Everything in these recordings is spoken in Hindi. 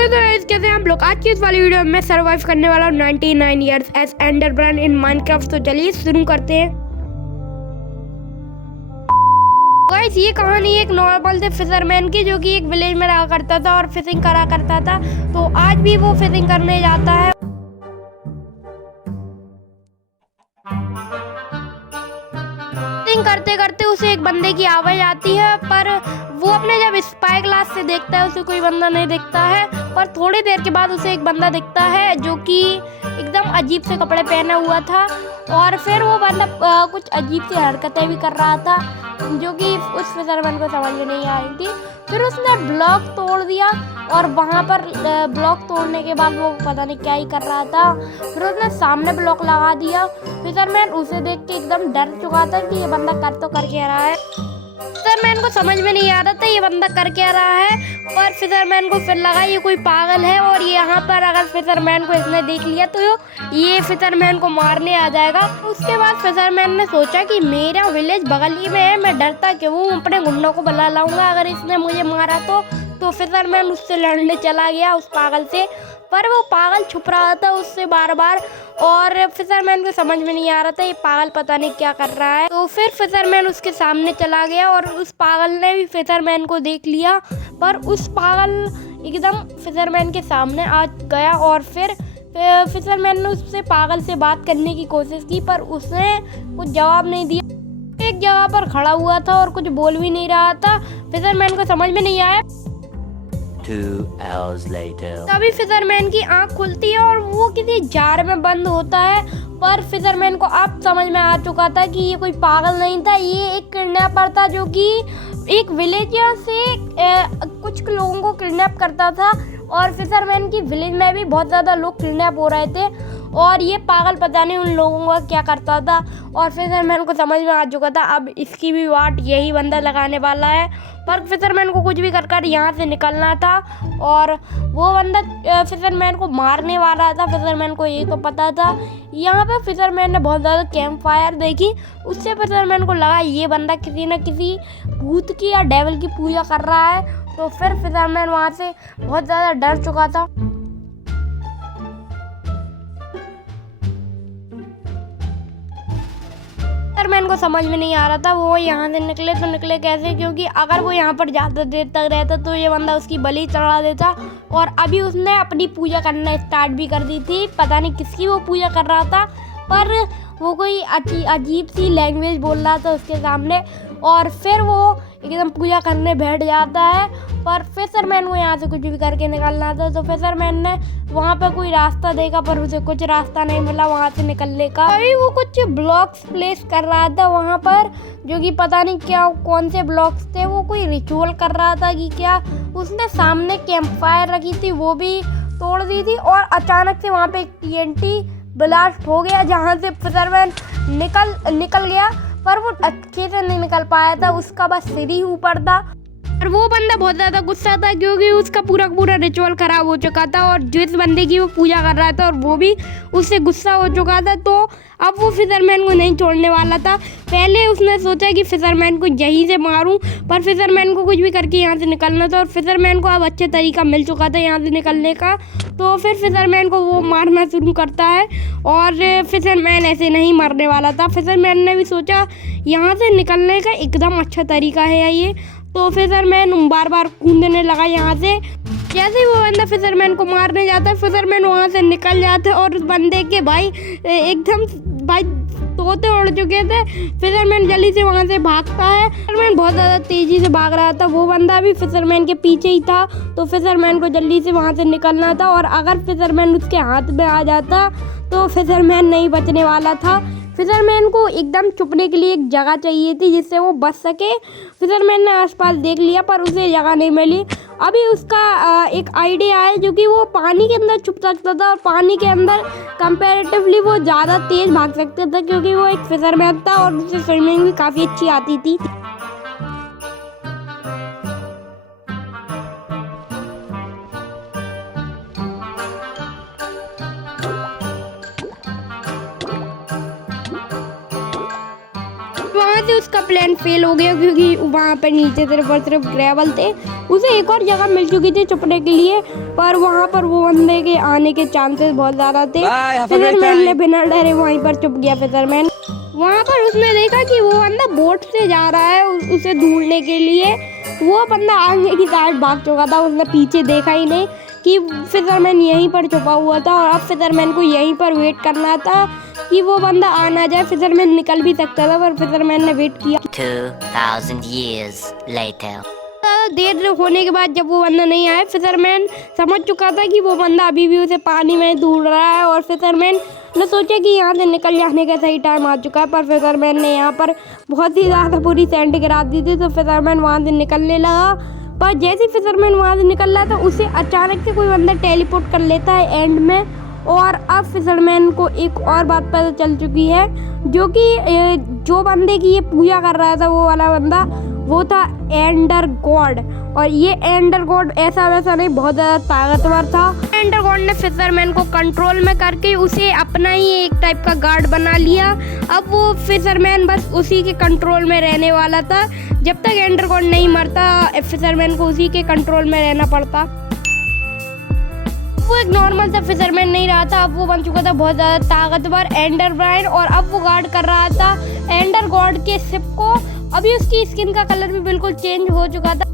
ओके तो इसके से हम लोग आज की इस वाली वीडियो में सर्वाइव करने वाला हूँ 99 years age Enderman in Minecraft. तो चलिए शुरू करते हैं। गाइस ये कहानी एक नॉर्मल से फिशरमैन की जो कि एक विलेज में रहा करता था और फिशिंग करा करता था। तो आज भी वो फिशिंग करने जाता है। फिशिंग करते करते उसे एक बंदे की आवाज आती है, पर वो अपने जब स्पाई ग्लास से देखता है उसे कोई बंदा नहीं दिखता है। पर थोड़ी देर के बाद उसे एक बंदा दिखता है जो कि एकदम अजीब से कपड़े पहना हुआ था और फिर वो बंदा कुछ अजीब सी हरकतें भी कर रहा था जो कि उस फिशरमैन को समझ में नहीं आ रही थी। फिर उसने ब्लॉक तोड़ दिया और वहाँ पर ब्लॉक तोड़ने के बाद वो पता नहीं क्या ही कर रहा था। फिर उसने सामने ब्लॉक लगा दिया। फिशरमैन उसे देख के एकदम डर चुका था कि ये बंदा कर क्या रहा है। फिशरमैन को समझ में नहीं आ रहा था ये बंदा कर क्या रहा है। और फिशरमैन को फिर लगा ये कोई पागल है और यहाँ पर अगर फिशरमैन को इसने देख लिया तो ये फिशरमैन को मारने आ जाएगा। उसके बाद फिशरमैन ने सोचा कि मेरा विलेज बगल ही में है, मैं डरता क्यों हूँ, अपने गुंडों को बुला लाऊंगा अगर इसने मुझे मारा तो फिशरमैन उससे लड़ने चला गया उस पागल से। पर वो पागल छुप रहा था उससे बार बार और फिशरमैन को समझ में नहीं आ रहा था ये पागल पता नहीं क्या कर रहा है। तो फिर फिशरमैन उसके सामने चला गया और उस पागल ने भी फिशरमैन को देख लिया। पर उस पागल एकदम फिशरमैन के सामने आ गया और फिर फिशरमैन ने उससे पागल से बात करने की कोशिश की, पर उसने कुछ जवाब नहीं दिया। एक जगह पर खड़ा हुआ था और कुछ बोल भी नहीं रहा था। फिशरमैन को समझ में नहीं आया। 2 hours later. तभी फिशरमैन की आंख खुलती है और वो किसी जार में बंद होता है। पर फिशरमैन को अब समझ में आ चुका था कि ये कोई पागल नहीं था, ये एक किडनैपर था जो कि एक विलेजर से कुछ लोगों को किडनैप करता था। और फिशरमैन की विलेज में भी बहुत ज़्यादा लोग किडनैप हो रहे थे और ये पागल पता नहीं उन लोगों का क्या करता था। और फिशरमैन को समझ में आ चुका था अब इसकी भी वाट यही बंदा लगाने वाला है। पर फिशरमैन को कुछ भी कर यहाँ से निकलना था और वो बंदा फिशरमैन को मारने वाला था। फिशरमैन को ये तो पता था। यहाँ पे फिशरमैन ने बहुत ज़्यादा कैंप फायर देखी, उससे फिशरमैन को लगा ये बंदा किसी न किसी भूत की या डेविल की पूजा कर रहा है। तो फिर फिशरमैन वहाँ से बहुत ज़्यादा डर चुका था। फिशरमैन को समझ में नहीं आ रहा था वो यहाँ से निकले तो निकले कैसे, क्योंकि अगर वो यहाँ पर ज़्यादा देर तक रहता तो ये बंदा उसकी बलि चढ़ा देता। और अभी उसने अपनी पूजा करना स्टार्ट भी कर दी थी, पता नहीं किसकी वो पूजा कर रहा था। पर वो कोई अजीब सी लैंग्वेज बोल रहा था उसके सामने और फिर वो एकदम पूजा करने बैठ जाता है। पर फिशरमैन को यहाँ से कुछ भी करके निकलना था। तो फिशरमैन ने वहाँ पर कोई रास्ता देखा पर उसे कुछ रास्ता नहीं मिला वहाँ से निकलने का। अभी वो कुछ ब्लॉक्स प्लेस कर रहा था वहाँ पर जो कि पता नहीं क्या कौन से ब्लॉक्स थे, वो कोई रिचुअल कर रहा था कि क्या। उसने सामने कैंप फायर रखी थी वो भी तोड़ दी थी और अचानक से वहाँ पे एक TNT ब्लास्ट हो गया जहाँ से फिशरमैन निकल गया। पर वो अच्छे से नहीं निकल पाया था, उसका बस सिर ही ऊपर था। और वो बंदा बहुत ज़्यादा गुस्सा था क्योंकि उसका पूरा रिचुअल खराब हो चुका था और जिस बंदे की वो पूजा कर रहा था और वो भी उससे गुस्सा हो चुका था। तो अब वो फिशरमैन को नहीं छोड़ने वाला था। पहले उसने सोचा कि फिशरमैन को यहीं से मारूं, पर फिशरमैन को कुछ भी करके यहाँ से निकलना था और फिशरमैन को अब अच्छा तरीका मिल चुका था यहाँ से निकलने का। तो फिर फिशरमैन को वो मारना शुरू करता है और फिशरमैन ऐसे नहीं मरने वाला था। फिशरमैन ने भी सोचा यहाँ से निकलने का एकदम अच्छा तरीका है ये। तो फिशरमैन बार बार कूदने लगा यहाँ से। जैसे ही वो बंदा फिशरमैन को मारने जाता है फिशरमैन वहाँ से निकल जाता है और उस बंदे के एकदम तोते उड़ चुके थे। फिशरमैन जल्दी से वहाँ से भागता है। फिशरमैन बहुत ज़्यादा तेज़ी से भाग रहा था, वो बंदा भी फिशरमैन के पीछे ही था। तो फिशरमैन को जल्दी से वहाँ से निकलना था और अगर फिशरमैन उसके हाथ में आ जाता तो फिशरमैन नहीं बचने वाला था। फिशरमैन को एकदम छुपने के लिए एक जगह चाहिए थी जिससे वो बच सके। फिशरमैन ने आसपास देख लिया पर उसे जगह नहीं मिली। अभी उसका एक आइडिया है जो कि वो पानी के अंदर छुप सकता था और पानी के अंदर कंपैरेटिवली वो ज़्यादा तेज़ भाग सकता था क्योंकि वो एक फिशरमैन था और उसे स्विमिंग भी काफ़ी अच्छी आती थी। वहाँ से उसका प्लान फेल हो गया क्योंकि वहाँ पर नीचे सिर्फ और सिर्फ ग्रेवल थे। उसे एक और जगह मिल चुकी थी छुपने के लिए, पर वहाँ पर वो बंदे के आने के चांसेस बहुत ज़्यादा थे। फिशरमैन ने बिना डरे वहीं पर छुप गया। फिशरमैन वहाँ पर उसने देखा कि वो बंदा बोट से जा रहा है उसे ढूंढने के लिए। वो बंदा आगे की साइड भाग चुका था, उसने पीछे देखा ही नहीं कि फिशरमैन यहीं पर छुपा हुआ था। और अब फिशरमैन को यहीं पर वेट करना था कि वो बंदा आ ना जाए। फिशरमैन निकल भी सकता था, पर फिशरमैन ने वेट किया। 2000 years later. देर होने के बाद जब वो बंदा नहीं आया, फिशरमैन समझ चुका था कि वो बंदा अभी भी उसे पानी में ढूंढ रहा है। और फिशरमैन ने सोचा कि यहाँ से निकल जाने का सही टाइम आ चुका है, पर फिशरमैन ने यहाँ पर बहुत ही ज़्यादा पूरी सेंट गिरा दी थी। तो फिशरमैन वहाँ से निकलने लगा, पर जैसे ही फिशरमैन वहाँ से निकल रहा था उसे अचानक से कोई बंदा टेलीपोर्ट कर लेता है एंड में। और अब फिशरमैन को एक और बात पता चल चुकी है, जो कि जो बंदे की ये पूजा कर रहा था वो वाला बंदा, वो था एंडर गॉड। और ये एंडर गॉड ऐसा वैसा नहीं, बहुत ज़्यादा ताकतवर था। एंडर गॉड ने फिशरमैन को कंट्रोल में करके उसे अपना ही एक टाइप का गार्ड बना लिया। अब वो फिशरमैन बस उसी के कंट्रोल में रहने वाला था। जब तक एंडर गॉड नहीं मरता, फिशरमैन को उसी के कंट्रोल में रहना पड़ता। वो एक नॉर्मल सा फिशरमैन नहीं रहा था, अब वो बन चुका था बहुत ज़्यादा ताकतवर एंडर ब्राइन। और अब वो गार्ड कर रहा था एंडर गॉड के शिप को। अभी उसकी स्किन का कलर भी बिल्कुल चेंज हो चुका था।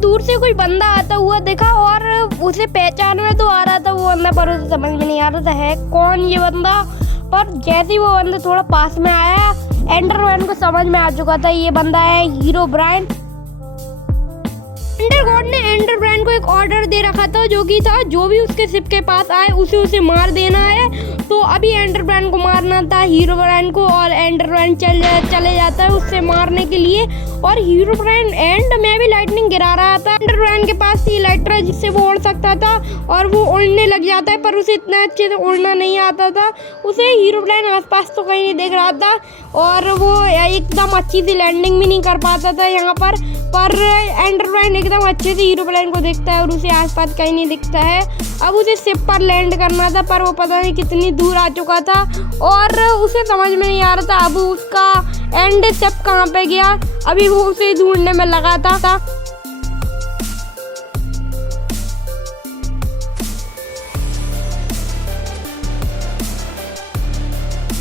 दूर से कोई बंदा आता हुआ देखा और उसे पहचान में तो आ रहा था वो बंदा, पर उसे समझ में नहीं आ रहा था है कौन ये बंदा। पर जैसे ही वो बंदा थोड़ा पास में आया, एंडर ब्राइन को समझ में आ चुका था ये बंदा है हीरो ब्राइन। एंडर गॉड ने एंडर ब्राइन को एक ऑर्डर दे रखा था, जो कि था जो भी उसके शिप के पास आए उसे मार देना है। तो अभी एंडर ब्राइन को मारना था हीरो ब्राइन को, और एंडर ब्राइन चले जाता है उससे मारने के लिए। और हीरो ब्राइन एंड में भी लाइटनिंग गिरा रहा था। एंडर ब्राइन के पास थी लाइटर जिससे वो उड़ सकता था, और वो उड़ने लग जाता है, पर उसे इतना अच्छे से उड़ना नहीं आता था। उसे हीरो ब्राइन आसपास तो कहीं नहीं देख रहा था, और वो एकदम अच्छी सी लैंडिंग भी नहीं कर पाता था यहाँ पर एंडर ब्राइन एकदम अच्छे से हीरो ब्राइन को देखता है और उसे आसपास कहीं नहीं दिखता है। अब उसे शिप पर लैंड करना था, पर वो पता नहीं कितनी दूर आ चुका था और उसे समझ में नहीं आ रहा था अब उसका एंड शिप कहाँ पे गया। अभी वो उसे ढूंढने में लगा था।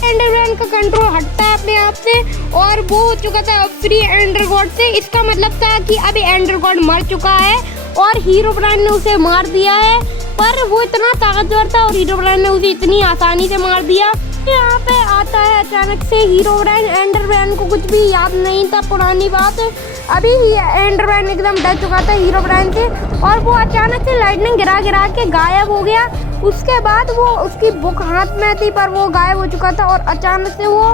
एंडर ब्राइन का कंट्रोल हटता है अपने आप से, और वो हो चुका था फ्री एंडर गॉड से। इसका मतलब था कि अभी एंडर गॉड मर चुका है और हीरो ब्राइन ने उसे मार दिया है। पर वो इतना ताकतवर था और हीरो ब्राइन ने उसे इतनी आसानी से मार दिया। यहाँ पे आता है अचानक से हीरो ब्राइन। एंडर ब्राइन को कुछ भी याद नहीं था पुरानी बात। अभी एंडर ब्राइन एकदम डर चुका था हीरो ब्राइन से, और वो अचानक से लाइटनिंग गिरा के गायब हो गया। उसके बाद वो उसकी बुक हाथ में थी, पर वो गायब हो चुका था और अचानक से वो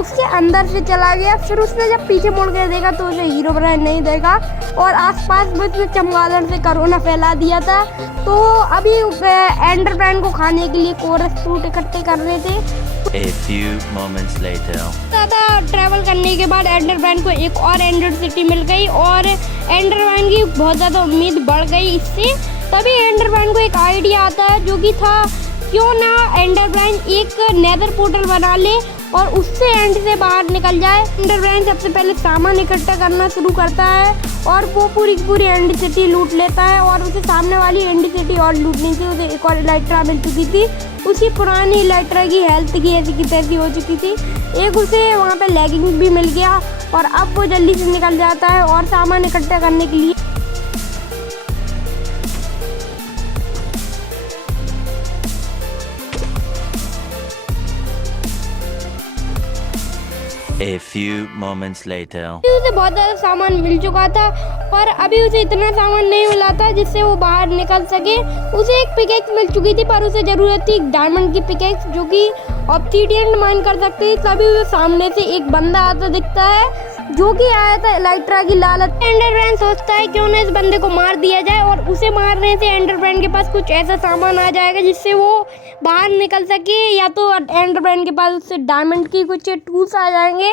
उसके अंदर से चला गया। फिर उसने जब पीछे मुड़ के देखा तो उसे हीरो ब्राइन नहीं देखा, और आसपास में उसने चमगादड़ से कोरोना फैला दिया था। तो अभी एंडर ब्राइन को खाने के लिए कोरस फ्रूट इकट्ठे कर रहे थे। A few moments later. ज़्यादा ट्रैवल करने के बाद एंडर ब्राइन को एक और एंडर सिटी मिल गई, और एंडर ब्राइन की बहुत ज़्यादा उम्मीद बढ़ गई इससे। तभी एंडर ब्राइन को एक आइडिया आता है, जो कि था क्यों ना एंडर ब्राइन एक नेदर पोर्टल बना ले और उससे एंड से बाहर निकल जाए। एंडर ब्राइन सबसे पहले सामान इकट्ठा करना शुरू करता है, और वो पूरी एंड सिटी लूट लेता है। और उसे सामने वाली एंड सिटी और लूटनी थी। उसे एक और इलेक्ट्रा मिल चुकी थी। उसी पुरानी इलेक्ट्रा की हेल्थ की ऐसी की तैसी हो चुकी थी। एक उसे वहाँ पे लैगिंग भी मिल गया, और अब वो जल्दी से निकल जाता है और सामान इकट्ठा करने के लिए। A few moments later. उसे बहुत ज़्यादा सामान मिल चुका था, पर अभी उसे इतना सामान नहीं मिला था जिससे वो बाहर निकल सके। उसे एक पिकेक्स मिल चुकी थी, पर उसे ज़रूरत थी एक डायमंड की पिकेक्स, जो कि ऑब्सीडियन माइन कर सकती है। तभी उसे सामने से एक बंदा आता दिखता है, जो कि आया था इलेक्ट्रा की लालच। एंडर ब्राइन सोचता है क्यों ना इस बंदे को मार दिया जाए, और उसे मारने से एंडर ब्राइन के पास कुछ ऐसा सामान आ जाएगा जिससे वो बाहर निकल सके, या तो एंडर ब्राइन के पास उससे डायमंड की कुछ टूल्स आ जाएंगे।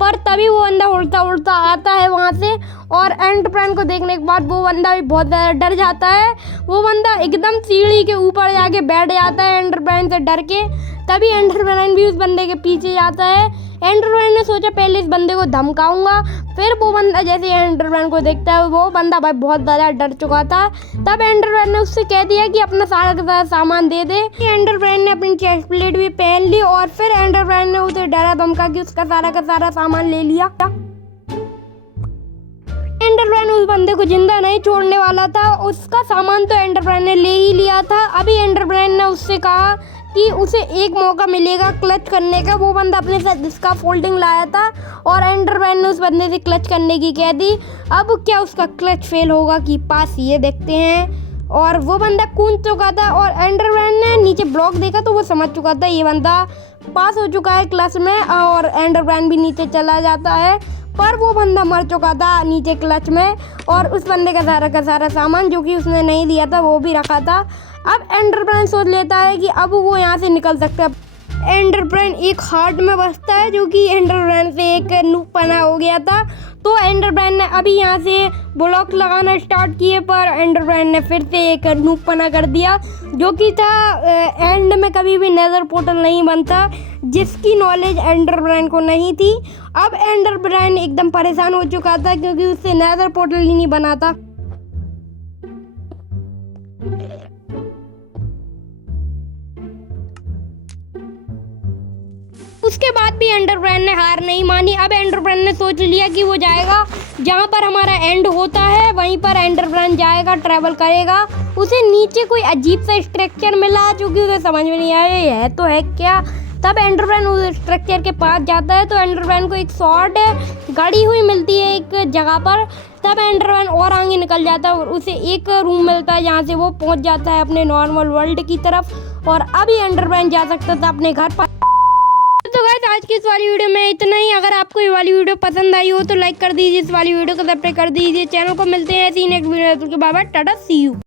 पर तभी वो बंदा उड़ता आता है वहाँ से, और एंडर ब्राइन को देखने के बाद वो बंदा भी बहुत ज़्यादा डर जाता है। वो बंदा एकदम सीढ़ी के ऊपर जाके बैठ जाता है एंडर ब्राइन से डर के। तभी एंडर ब्राइन भी उस बंदे के पीछे जाता है। एंडरमैन ने सोचा पहले इस बंदे को धमकाऊंगा, फिर वो बंदा जैसे एंडरमैन को देखता है वो बंदा भाई बहुत ज़्यादा डर चुका था। तब एंडरमैन ने उससे कह दिया कि अपना सारा का सारा सामान दे दे। एंडरमैन ने अपनी चेस्ट प्लेट भी पहन ली और फिर एंडरमैन ने उसे डरा धमका के उसका सारा का सारा सामान ले लिया। एंडरमैन उस बंदे को जिंदा नहीं छोड़ने वाला था, उसका सामान तो एंडरमैन ने ले ही लिया था। अभी एंडरमैन ने उससे कहा कि उसे एक मौका मिलेगा क्लच करने का। वो बंदा अपने साथ इसका फोल्डिंग लाया था और एंडरमैन ने उस बंदे से क्लच करने की कह दी। अब क्या उसका क्लच फेल होगा कि पास, ये देखते हैं। और वो बंदा कूद चुका था और एंडरमैन ने नीचे ब्लॉक देखा तो वो समझ चुका था ये बंदा पास हो चुका है क्लच में, और एंडरमैन भी नीचे चला जाता है। पर वो बंदा मर चुका था नीचे क्लच में और उस बंदे का सारा सामान जो कि उसने नहीं लिया था वो भी रखा था। अब एंडरमैन सोच लेता है कि अब वो यहाँ से निकल सकता है। एंडरमैन एक हार्ट में बसता है जो कि एंडरमैन से एक नूपना हो गया था। तो एंडरमैन ने अभी यहाँ से ब्लॉक लगाना स्टार्ट किए, पर एंडरमैन ने फिर से एक नूपना कर दिया जो कि था एंड में कभी भी नेदर पोर्टल नहीं बनता, जिसकी नॉलेज एंडरमैन को नहीं थी। अब एंडरमैन एकदम परेशान हो चुका था क्योंकि उससे नेदर पोर्टल ही नहीं बना था। उसके बाद भी एंडरमैन ने हार नहीं मानी। अब एंडरमैन ने सोच लिया कि वो जाएगा जहाँ पर हमारा एंड होता है, वहीं पर एंडरमैन जाएगा, ट्रैवल करेगा। उसे नीचे कोई अजीब सा स्ट्रक्चर मिला जो कि उसे समझ में नहीं आया ये है तो है क्या। तब एंडरमैन उस स्ट्रक्चर के पास जाता है तो एंडरमैन को एक शॉर्ट गड़ी हुई मिलती है एक जगह पर। तब एंडरमैन और आगे निकल जाता है और उसे एक रूम मिलता है जहाँ से वो पहुँच जाता है अपने नॉर्मल वर्ल्ड की तरफ, और अभी एंडरमैन जा सकता था अपने घर पर। तो गाइस आज की इस वाली वीडियो में इतना ही। अगर आपको ये वाली वीडियो पसंद आई हो तो लाइक कर दीजिए, इस वाली वीडियो को सब्सक्राइब कर दीजिए चैनल को। मिलते हैं ऐसी नेक्स्ट वीडियो में। बाय बाय, टाटा, सी यू।